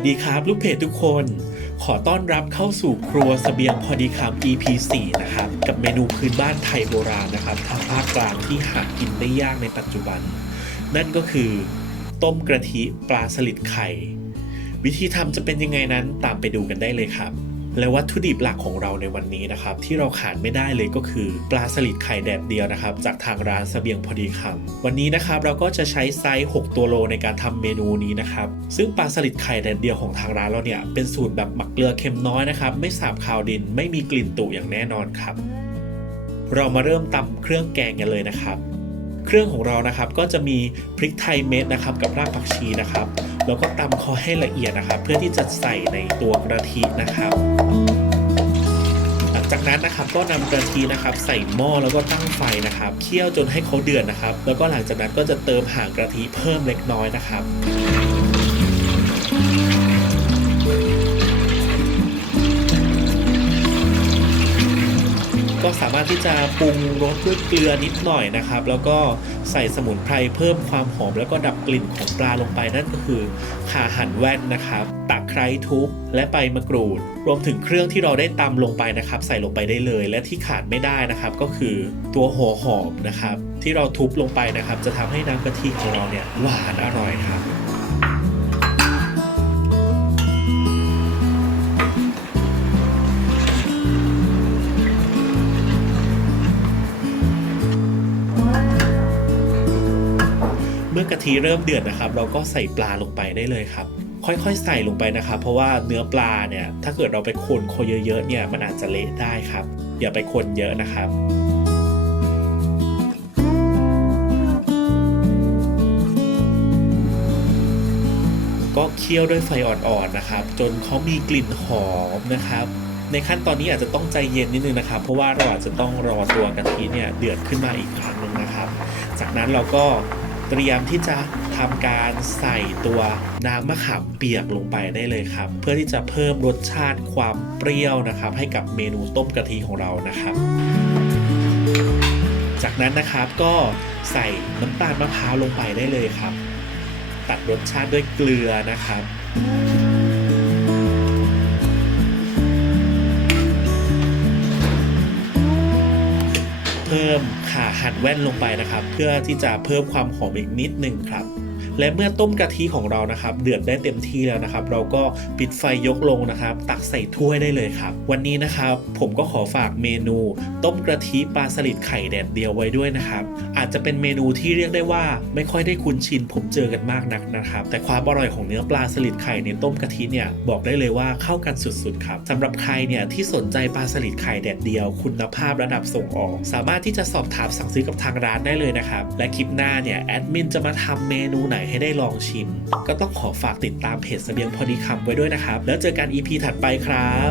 วัสดีครับ ลูกเพจทุกคน ขอต้อนรับเข้าสู่ครัวสเสบียงพอดีคำ EP 4นะครับ กับเมนูพื้นบ้านไทยโบราณนะครับทางภาคกลางที่หากินได้ยากในปัจจุบัน นั่นก็คือ ต้มกระทิปลาสลิดไข่ วิธีทำจะเป็นยังไงนั้นตามไปดูกันได้เลยครับ และวัตถุดิบหลักของเราในวันนี้นะครับ ที่เราขาดไม่ได้เลยก็คือ ปลาสลิดไข่แดดเดียวนะครับ จากทางร้านเสบียงพอดีคำวันนี้นะครับเราก็จะใช้ไซส์ 6 ตัวโลในการทำเมนูนี้นะครับ ซึ่งปลาสลิดไข่แดดเดียวของทางร้านเราเนี่ยเป็นสูตรแบบหมักเกลือเค็มน้อยนะครับ ไม่สาบคาวดิน ไม่มีกลิ่นตุอย่างแน่นอนครับ เรามาเริ่มตำเครื่องแกงกันเลยนะครับ เครื่องของเรานะครับก็จะมีพริกไทยเม็ดนะครับกับรากผักชีนะครับ แล้วก็ตำเขาให้ละเอียดนะครับ เพื่อที่จะใส่ในตัวกระทินะครับ หลังจากนั้นนะครับก็นำกระทินะครับ ใส่หม้อแล้วก็ตั้งไฟนะครับเคี่ยวจนให้เขาเดือดนะครับ แล้วก็หลังจากนั้นก็จะเติมห่างกระทิเพิ่มเล็กน้อยนะครับ ก็สามารถที่จะปรุงรสด้วยเกลือนิดหน่อยนะครับ แล้วก็ใส่สมุนไพรเพิ่มความหอม แล้วก็ดับกลิ่นของปลาลงไปนั่นก็คือข่าหั่นแว่นนะครับตะไคร้ทุบและใบมะกรูด รวมถึงเครื่องที่เราได้ตำลงไปนะครับ ใส่ลงไปได้เลย และที่ขาดไม่ได้นะครับ ก็คือตัวหัวหอมนะครับ ที่เราทุบลงไปนะครับ จะทำให้น้ำกะทิของเราเนี่ยหวานอร่อยครับ มื่อกะทิเริ่มเดือดนะครับ เราก็ใส่ปลาลงไปได้เลยครับ ค่อยๆ ใส่ลงไปนะครับ เพราะว่าเนื้อปลาเนี่ยถ้าเกิดเราไปคนโคเยอะๆเนี่ยมันอาจจะเละได้ครับ อย่าไปคนเยอะนะครับก็เคี่ยวด้วยไฟอ่อนๆนะครับ จนเขามีกลิ่นหอมนะครับ ในขั้นตอนนี้อาจจะต้องใจเย็นนิดนึงนะครับ เพราะว่าเราอาจจะต้องรอตัวกะทิเนี่ยเดือดขึ้นมาอีกครั้งหนึ่งนะครับ จากนั้นเราก็ เตรียมที่จะทำการใส่ตัวน้ำมะขามเปียกลงไปได้เลยครับ เพื่อที่จะเพิ่มรสชาติความเปรี้ยวนะครับ ให้กับเมนูต้มกะทิของเรานะครับ จากนั้นนะครับก็ใส่น้ำตาลมะพร้าวลงไปได้เลยครับ ตัดรสชาติด้วยเกลือนะครับ พิ่มข่าหั่นแว่นลงไปนะครับ เพื่อที่จะเพิ่มความหอมอีกนิดหนึ่งครับ และเมื่อต้มกะทิของเรานะครับ เดือดได้เต็มที่แล้วนะครับ เราก็ปิดไฟยกลงนะครับ ตักใส่ถ้วยได้เลยครับ วันนี้นะครับผมก็ขอฝากเมนู ต้มกะทิปลาสลิดไข่แดดเดียวไว้ด้วยนะครับ อาจจะเป็นเมนูที่เรียกได้ว่า ไม่ค่อยได้คุ้นชินผมเจอกันมากนักนะครับ แต่ความอร่อยของเนื้อปลาสลิดไข่ในต้มกะทิเนี่ยบอกได้เลยว่าเข้ากันสุดๆครับสำหรับใครเนี่ยที่สนใจปลาสลิดไข่แดดเดียว คุณภาพระดับส่งออก สามารถที่จะสอบถามสั่งซื้อกับทางร้านได้เลยนะครับและคลิปหน้าเนี่ยแอดมินจะมาทำเมนูไหนให้ได้ลองชิม ก็ต้องขอฝากติดตามเพจเสบียงพอดีคำไว้ด้วยนะครับ แล้วเจอกัน EP ถัดไปครับ